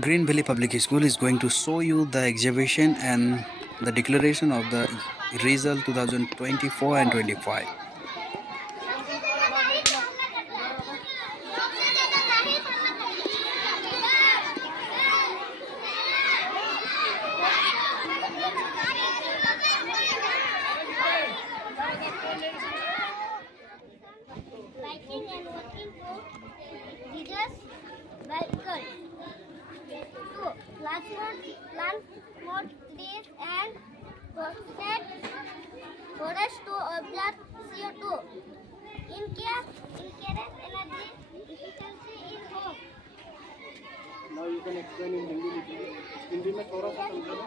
Green Valley Public School is going to show you the exhibition and the declaration of the result 2024 and 25. Biking and walking to leaders vehicles. So, plant more trees and protect forests to absorb CO2. Increase energy efficiency in home. Now you can explain in Hindi little bit. Hindi में थोड़ा सा समझा दो,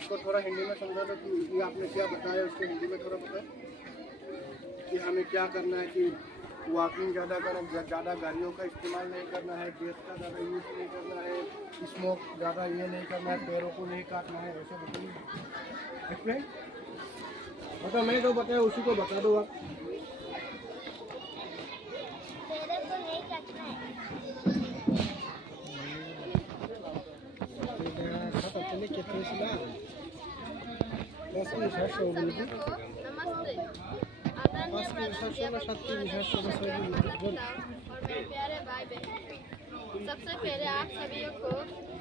इसको थोड़ा हिंदी में समझा दो कि ये आपने क्या बताया उसको हिंदी में थोड़ा बताएं कि हमें क्या करना है कि वॉकिंग ज़्यादा करना, ज़्यादा गाड़ियों का इस्तेमाल नहीं करना है, गैस का ज़्यादा यूज नहीं करना है, स्मोक ज़्यादा ये नहीं करना है, पेड़ों को नहीं काटना है, ऐसे बताइए। एक्सप्लेन बताओ, मैं जो बताया उसी को बता दो आप। पेड़ों को नहीं काटना है। नमस्ते आदरणीय और मेरे प्यारे भाई बहन, सबसे पहले आप सभी को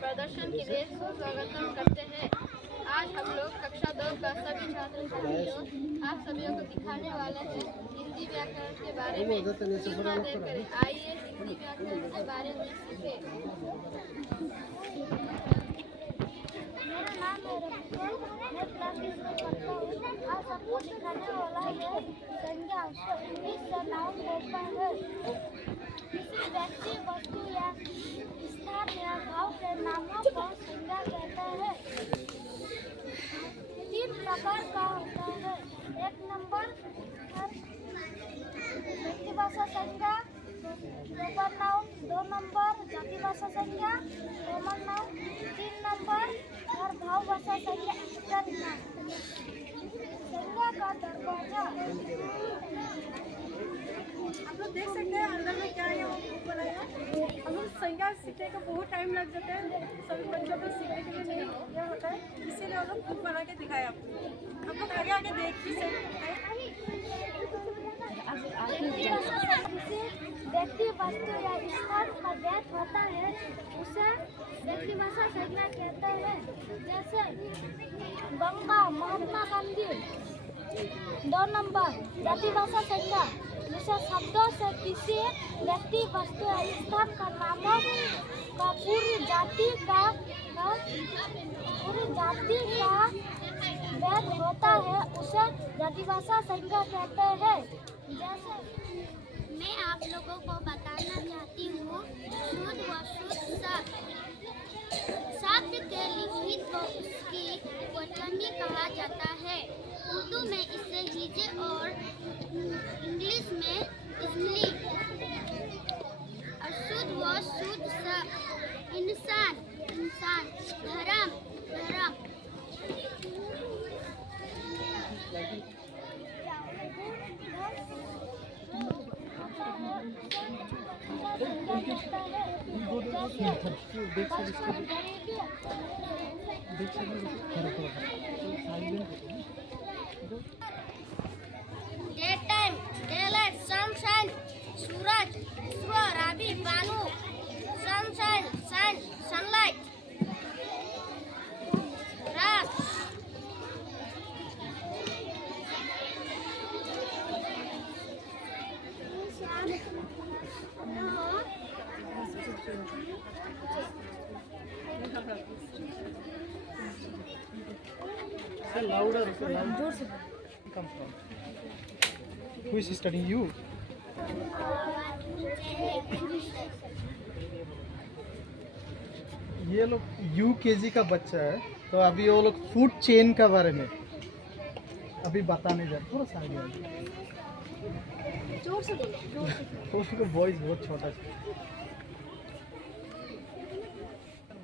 प्रदर्शन के लिए स्वागतम करते हैं। आज हम लोग कक्षा 2 का सभी छात्र छात्रियों आप सभी को दिखाने वाले हैं हिंदी व्याकरण के बारे में। सिनेमा देखकर आइए हिंदी व्याकरण के बारे में सीखें। मेरा नाम है रफीकुल, मैं क्लास 6 में पढ़ता हूँ। आज आपको दिखाने वाला है संज्ञा इंग्लिश का नाउन होता है। किसी व्यक्ति, वस्तु या स्थान या भाव के नामों को संज्ञा कहते हैं। 3 प्रकार का होता है। 1 नंबर व्यक्ति भाषा संज्ञा, प्रॉपर नाउन। 2 नंबर जाति भाषा संज्ञा, कॉमन नाउन। 3 नंबर और भाव भाषा संज्ञा, एक्सटर्नल नाउन। संज्ञा का दरवाजा। आप लोग देख सकते हैं अंदर में क्या है, वो बुक बनाया। हम लोग संज्ञा सीखने का बहुत टाइम लग जाता है, सभी बच्चों को सीखने के लिए नहीं यह होता है, इसीलिए हम लोग बुक बना के दिखाए आपको। आप लोग आगे आगे देख ही सकते हैं। व्यक्ति, वस्तु या स्थान का भेद होता है, उसे व्यक्ति भाषा संज्ञा कहते हैं। जैसे गंगा, महात्मा गांधी। 2 नंबर जाति भाषा संज्ञा, जिसे शब्दों से किसी व्यक्ति, वस्तु या स्थान का नामों का पूरी जाति का भेद होता है, उसे जाति भाषा संज्ञा कहते हैं। जैसे मैं आप लोगों को बताना चाहती हूँ शुद्ध व शुद्ध शब्द के लिखित को उसकी वचनी कहा जाता है। उर्दू में इसे हिजे और इंग्लिश में इस्मली। अशुद्ध व शुद्ध शब्द इंसान, धर्म। डे टाइम, डेलाइट, सनशाइन, सूरज, विश्व, राबी, बानू, सनशाइन, सनलाइट, रात। Say louder. Come from. Who is studying you? ये लोग UKG का बच्चा है, तो अभी वो लोग फूड चेन के बारे में अभी बताने जा रहे, थोड़ा सा आगे जोर से बोलो, जोर से। उसका वॉइस बहुत छोटा है।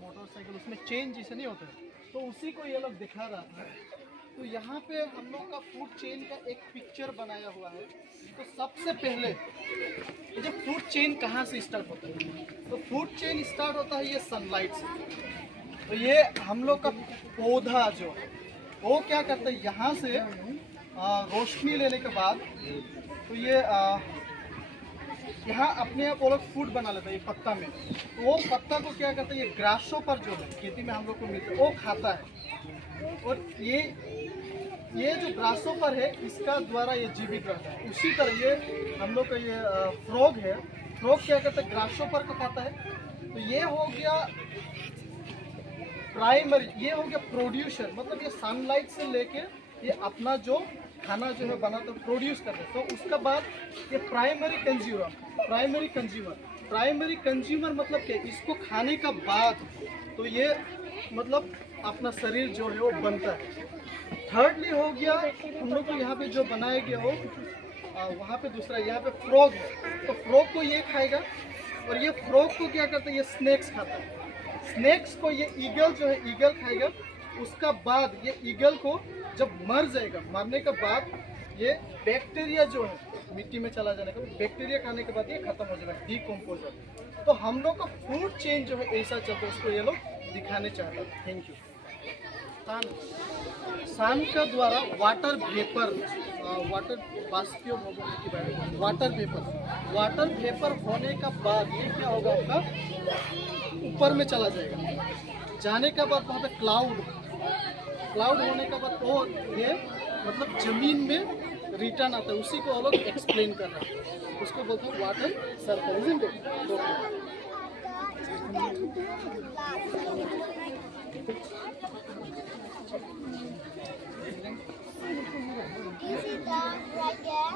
मोटरसाइकिल उसमें चेन जैसे नहीं होता है, तो उसी को ये लोग दिखा रहा है तो यहाँ पे हम लोग का फूड चेन का एक पिक्चर बनाया हुआ है। तो सबसे पहले ये फूड चेन कहाँ से स्टार्ट होता है? तो फूड चेन स्टार्ट होता है ये सनलाइट से। तो ये हम लोग का पौधा जो है वो क्या करता है, यहाँ से रोशनी लेने के बाद तो ये यहाँ अपने आप वो लोग फूड बना लेता है ये पत्ता में। तो वो पत्ता को क्या करता है, ये ग्रासोपर जो है खेती में हम लोग को मिलता है वो खाता है। और ये जो ग्रासोपर है इसका द्वारा ये जीवित रहता है। उसी तरह ये हम लोग का ये फ्रॉग है, फ्रॉग क्या करता है, ग्रासोपर को खाता है। तो ये हो गया प्राइमरी, ये हो गया प्रोड्यूसर, मतलब ये सनलाइट से लेके ये अपना जो खाना जो है बनाता है, प्रोड्यूस करता है। तो उसके बाद ये प्राइमरी कंज्यूमर मतलब क्या, इसको खाने का बाद तो ये मतलब अपना शरीर जो है वो बनता है। थर्डली हो गया हम लोग को यहाँ पे जो बनाया गया हो वहाँ पे दूसरा, यहाँ पे फ्रॉग है। तो फ्रॉग को ये खाएगा और ये फ्रॉग को क्या करता है, ये स्नेक्स खाता है। स्नेक्स को ये ईगल जो है ईगल खाएगा। उसका बाद ये ईगल को जब मर जाएगा, मरने के बाद ये बैक्टीरिया जो है मिट्टी में चला जाने का, बैक्टीरिया खाने के बाद ये खत्म हो जाएगा, डिकम्पोजर। तो हम लोग का फूड चेन जो है ऐसा चलता है, उसको ये लोग दिखाने चाहता है। Thank you. सन का द्वारा वाटर वेपर, वाटर बाष्पीय वाटर वेपर होने का बाद ये क्या होगा, आपका ऊपर में चला जाएगा। जाने के बाद वहाँ पे क्लाउड होने के बाद और ये मतलब जमीन में रिटर्न आता है। उसी को वो लोग एक्सप्लेन कर रहे हैं, उसको बोलते हैं water circle. This is the dragon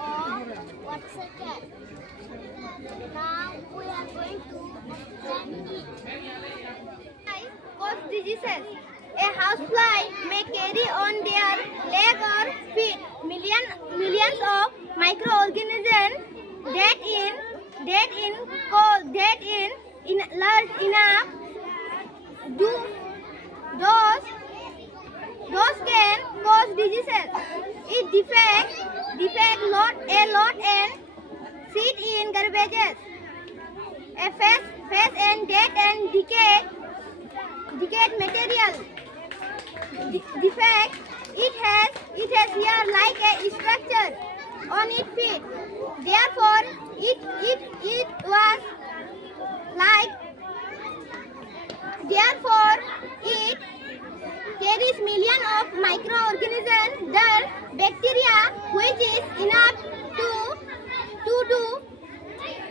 or what's a cat. Now we are going to explain it. Cause diseases. A housefly may carry on their leg or feet millions of microorganisms that in large enough those can cause diseases. It defect lot and sit in garbages. A face and dead and decayed material. Defect. It has here like a structure on its feet. Therefore, it was like. Therefore, it carries millions of microorganisms, the bacteria, which is enough to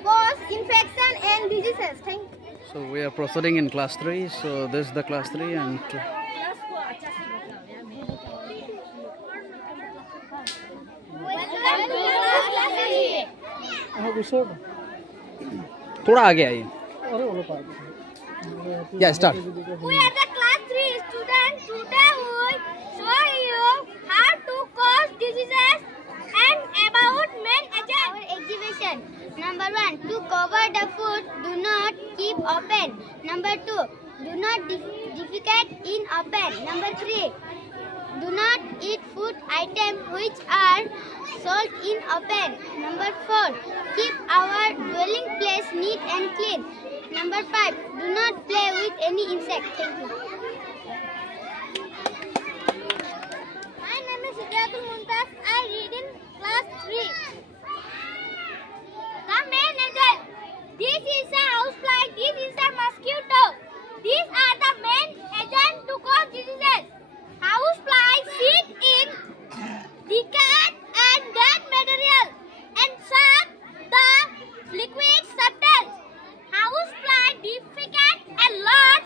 cause infection and diseases. Thank you. So we are proceeding in class 3. So this is the class 3 and थोड़ा आगे आइए। Yeah, start. We are the class 3 students. Today we show you how to cause diseases and about main agent. Our exhibition. Number 1, to cover the food, do not keep open. Number 2, do not defecate in open. Number 3, do not eat food items which are sold in open. Number 4, keep our dwelling place neat and clean. Number 5, do not play with any insect. Thank you. My name is Sidratul Mumtaz. I read in class 3. The main agent. This is a housefly. This is a mosquito. These are the main agents to cause diseases. Housefly sit in decayed and dead material and suck the liquid substance. Housefly defecate a lot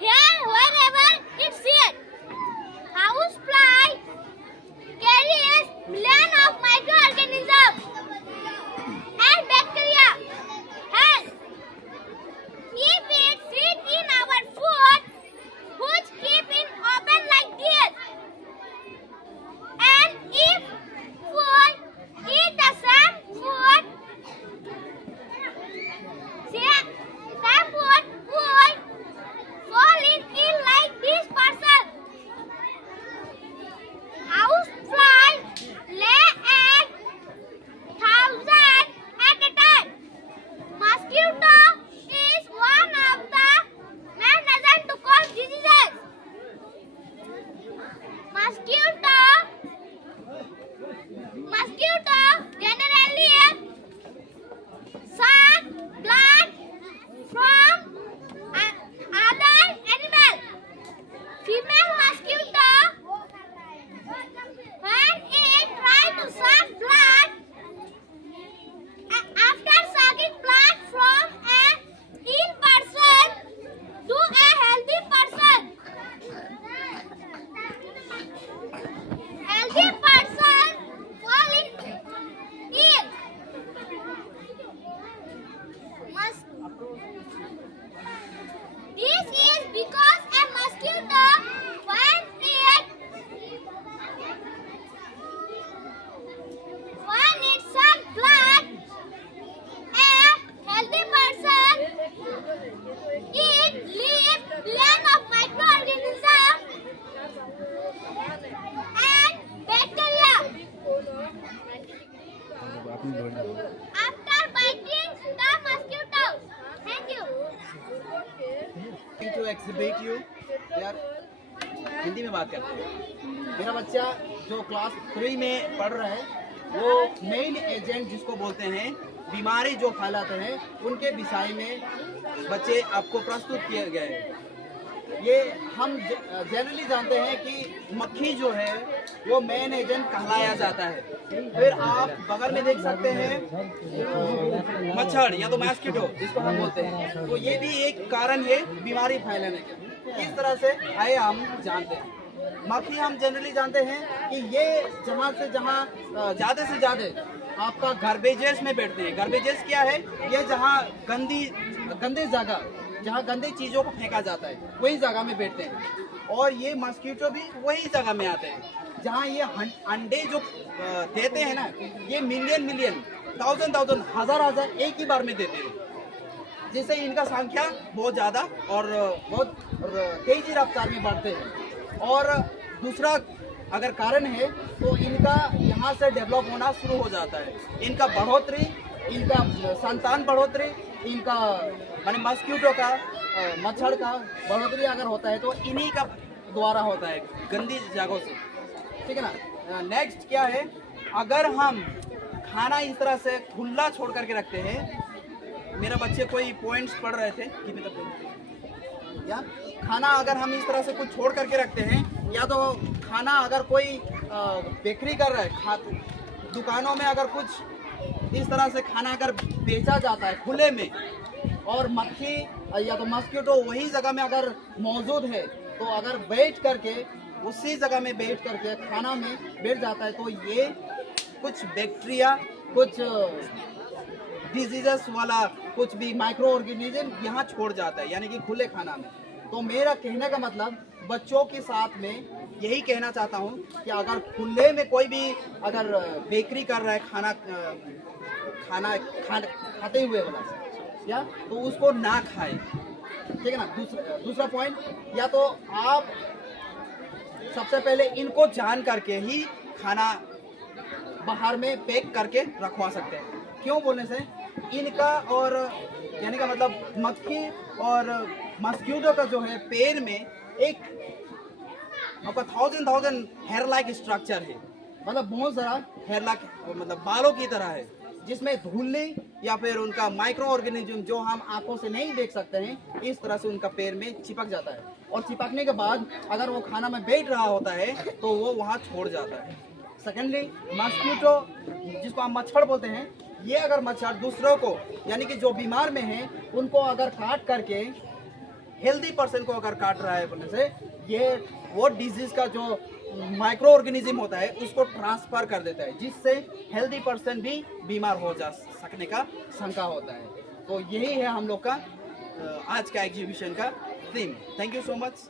here wherever it's seen. Housefly carries millions of microorganisms and bacteria. Hence, This is because a mosquito when it sucks blood, a healthy person eat leaf billion of microorganisms and bacteria. After biting the mosquito. Thank you. to exhibit you यार हिंदी में बात करते हैं। मेरा बच्चा जो class 3 में पढ़ रहा है वो मेन एजेंट जिसको बोलते हैं बीमारी जो फैलाते हैं उनके विषय में बच्चे आपको प्रस्तुत किए गए हैं। ये हम जनरली जानते हैं कि मक्खी जो है वो मेन एजेंट कहलाया जाता है। फिर आप बगल में देख सकते हैं मच्छर या तो मॉस्किटो जिसको हम बोलते हैं, तो ये भी एक कारण है बीमारी फैलाने के। इस तरह से आए हम जानते हैं। मक्खी हम जनरली जानते हैं कि ये जहाँ से जहाँ ज़्यादा से ज़्यादा आपका गार्बेजेस में बैठते हैं। गार्बेजेस क्या है? ये जहाँ गंदे जगह जहाँ गंदी चीज़ों को फेंका जाता है वही जगह में बैठते हैं। और ये मॉस्किटो भी वही जगह में आते हैं जहाँ ये अंडे जो देते हैं ना, ये मिलियन थाउजेंड हजार एक ही बार में देते हैं, जिससे इनका संख्या बहुत ज़्यादा और बहुत तेजी रफ्तार में बढ़ते हैं। और दूसरा अगर कारण है तो इनका यहाँ से डेवलप होना शुरू हो जाता है। इनका बढ़ोतरी, इनका संतान बढ़ोतरी, इनका माने मॉस्किटो का मच्छर का बढ़ोतरी अगर होता है तो इन्हीं का द्वारा होता है, गंदी जगहों से। ठीक है ना। नेक्स्ट क्या है? अगर हम खाना इस तरह से खुला छोड़ करके रखते हैं, मेरा बच्चे कोई पॉइंट्स पढ़ रहे थे कि मतलब या खाना अगर हम इस तरह से कुछ छोड़ करके रखते हैं, या तो खाना अगर कोई बेकरी कर रहा है, दुकानों में अगर कुछ इस तरह से खाना अगर बेचा जाता है खुले में और मक्खी या तो मॉस्किटो वही जगह में अगर मौजूद है, तो अगर बैठ करके उसी जगह में बैठ करके खाना में बैठ जाता है तो ये कुछ बैक्टीरिया, कुछ डिजीजेस वाला कुछ भी माइक्रो ऑर्गेनिज्म यहाँ छोड़ जाता है, यानी कि खुले खाना में। तो मेरा कहने का मतलब बच्चों के साथ में यही कहना चाहता हूँ कि अगर खुले में कोई भी अगर बेकरी कर रहा है खाना खाते हुए वाला या तो उसको ना खाए। ठीक है ना। दूसरा पॉइंट, या तो आप सबसे पहले इनको जान करके ही खाना बाहर में पैक करके रखवा सकते हैं। क्यों बोलने से इनका और यानी का मतलब मक्खी और मॉस्किटो का जो है पैर में एक आपका थाउजेंड हेयर लाइक स्ट्रक्चर है, मतलब बहुत सारा हेयर लाइक मतलब बालों की तरह है, जिसमें धूली या फिर उनका माइक्रो ऑर्गेनिज्म जो हम आंखों से नहीं देख सकते हैं, इस तरह से उनका पैर में चिपक जाता है। और चिपकने के बाद अगर वो खाना में बैठ रहा होता है तो वो वहाँ छोड़ जाता है। सेकेंडली, मॉस्किटो जिसको हम मच्छर बोलते हैं, ये अगर मच्छर दूसरों को यानी कि जो बीमार में हैं उनको अगर काट करके हेल्दी पर्सन को अगर काट रहा है बोलने से ये वो डिजीज का जो माइक्रो ऑर्गेनिज्म होता है उसको ट्रांसफर कर देता है, जिससे हेल्दी पर्सन भी बीमार हो जा सकने का शंका होता है। तो यही है हम लोग का आज का एग्जीबिशन का theme. Thank you so much.